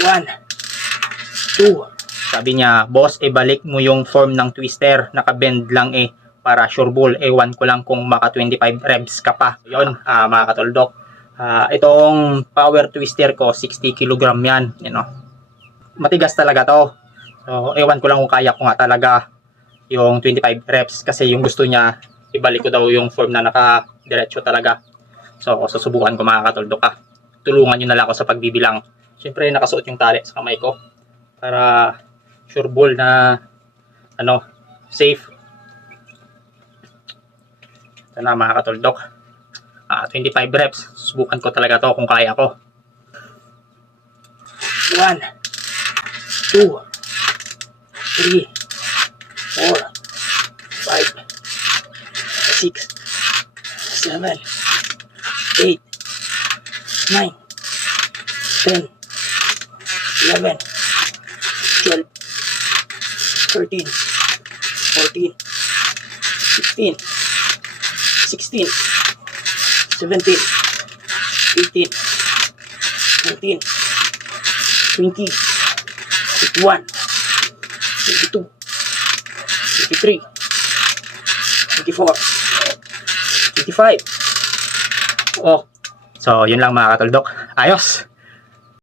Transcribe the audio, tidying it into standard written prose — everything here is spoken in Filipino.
1, 2. Sabi niya, boss, ibalik mo yung form ng twister. Nakabend lang eh. Para sure ball. Ewan ko lang kung maka 25 reps ka pa. Yun, mga katuldok. Itong power twister ko, 60 kg yan. You know. Matigas talaga to. So, ewan ko lang kung kaya ko nga talaga yung 25 reps. Kasi yung gusto niya, ibalik ko daw yung form na naka-diretso talaga. So, susubukan ko mga katuldok. Tulungan nyo na lang ako sa pagbibilang. Siyempre, nakasuot yung tali sa kamay ko. Para sure ball na safe. Ito na mga katuldok. 25 reps. Susubukan ko talaga to kung kaya ko. 1, 2, 3, 4, 5, 6, 7, 8, 9, 10, 11, 12, 13, 14, 15, 16, 17, 18, 19, 20, 21, 22, 23, 24, 25. Oh, so yun lang mga katuldok. Ayos!